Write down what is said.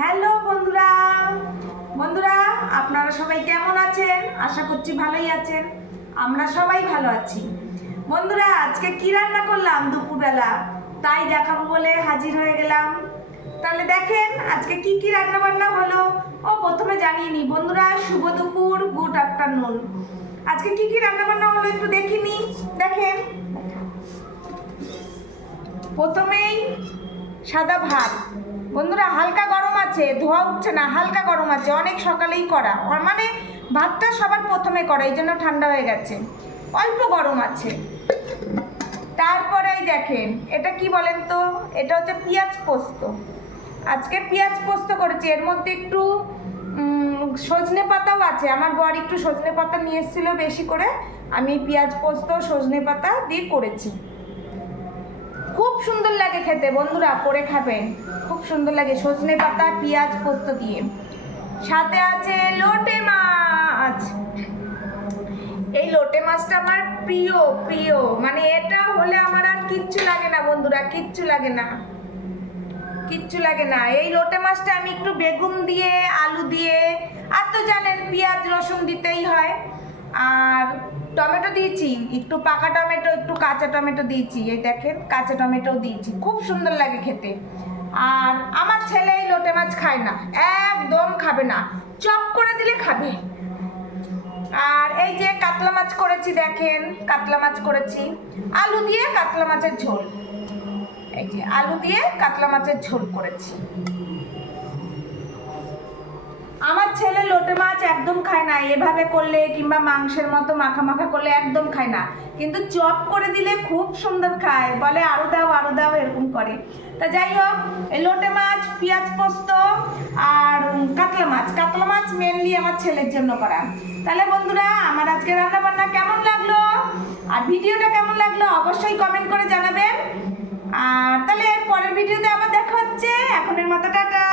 Hello বন্ধুরা, বন্ধুরা আপনারা সবাই কেমন আছেন? আশা করছি ভালোই আছেন। আমরা সবাই ভালো আছি। বন্ধুরা আজকে কি রান্না করলাম দুপুরবেলা তাই দেখাবো বলে হাজির হয়ে গেলাম। তাহলে দেখেন আজকে কি কি রান্না বান্না হলো। প্রথমে জানিয়ে নি বন্ধুরা, শুভ দুপুর, গুড আফটারনুন। আজকে কি কি রান্না বান্না হলো একটু দেখিনি। দেখেন, প্রথমেই সাদা ভাত। বন্ধুরা হালকা গরম আছে, ধোয়া উঠছে না, হালকা গরম আছে, অনেক সকালেই করা, মানে ভাতটা সবার প্রথমে করা, এই জন্য ঠান্ডা হয়ে গেছে, অল্প গরম আছে। তারপরেই দেখেন এটা কি বলেন তো, এটা হচ্ছে পেঁয়াজ পোস্ত। আজকে পেঁয়াজ পোস্ত করেছি, এর মধ্যে একটু সজনে পাতাও আছে। আমার বর একটু সজনে পাতা নিয়ে এসেছিল বেশি করে, আমি পেঁয়াজ পোস্ত সজনে পাতা দিয়ে করেছি। খুব সুন্দর লাগে খেতে, বন্ধুরা করে খাবেন, খুব সুন্দর লাগে সজনে পাতা পেঁয়াজ পোস্ত দিয়ে। সাথে আছে লোটে মাছ। এই লোটে মাছটা আমার প্রিয় প্রিয়, মানে এটা হলে আমার আর কিচ্ছু লাগে না বন্ধুরা, কিচ্ছু লাগে না, কিচ্ছু লাগে না। এই লোটে মাছটা আমি একটু বেগুন দিয়ে আলু দিয়ে, আর তো জানেন পেঁয়াজ রসুন দিতেই হয়, আর টমেটো দিয়েছি, একটু পাকা টমেটো একটু কাঁচা টমেটো দিয়েছি, এই দেখেন কাঁচা টমেটো দিয়েছি, খুব সুন্দর লাগে খেতে। আর আমার ছেলে এই লোটে মাছ খায় না, একদম খাবে না, চপ করে দিলে খাবে। আর এই যে কাতলা মাছ করেছি, দেখেন কাতলা মাছ করেছি আলু দিয়ে, কাতলা মাছের ঝোল, এই যে আলু দিয়ে কাতলা মাছের ঝোল করেছি। আমার ছেলে লোটে মাছ একদম খায় না, এভাবে করলে কিংবা মাংসের মতো মাখা মাখা করলে একদম খায় না, কিন্তু চপ করে দিলে খুব সুন্দর খায়, বলে আরো দাও এরকম করে। তা যাই হোক, এই লোটে মাছ পেঁয়াজ পোস্ত আর কাতলা মাছ মেনলি আমার ছেলের জন্য করা। তাহলে বন্ধুরা আমার আজকে রান্না বান্না কেমন লাগলো আর ভিডিওটা কেমন লাগলো অবশ্যই কমেন্ট করে জানাবেন। আর তাহলে পরের ভিডিওতে আবার দেখা হচ্ছে, এখনের মতো টাটা।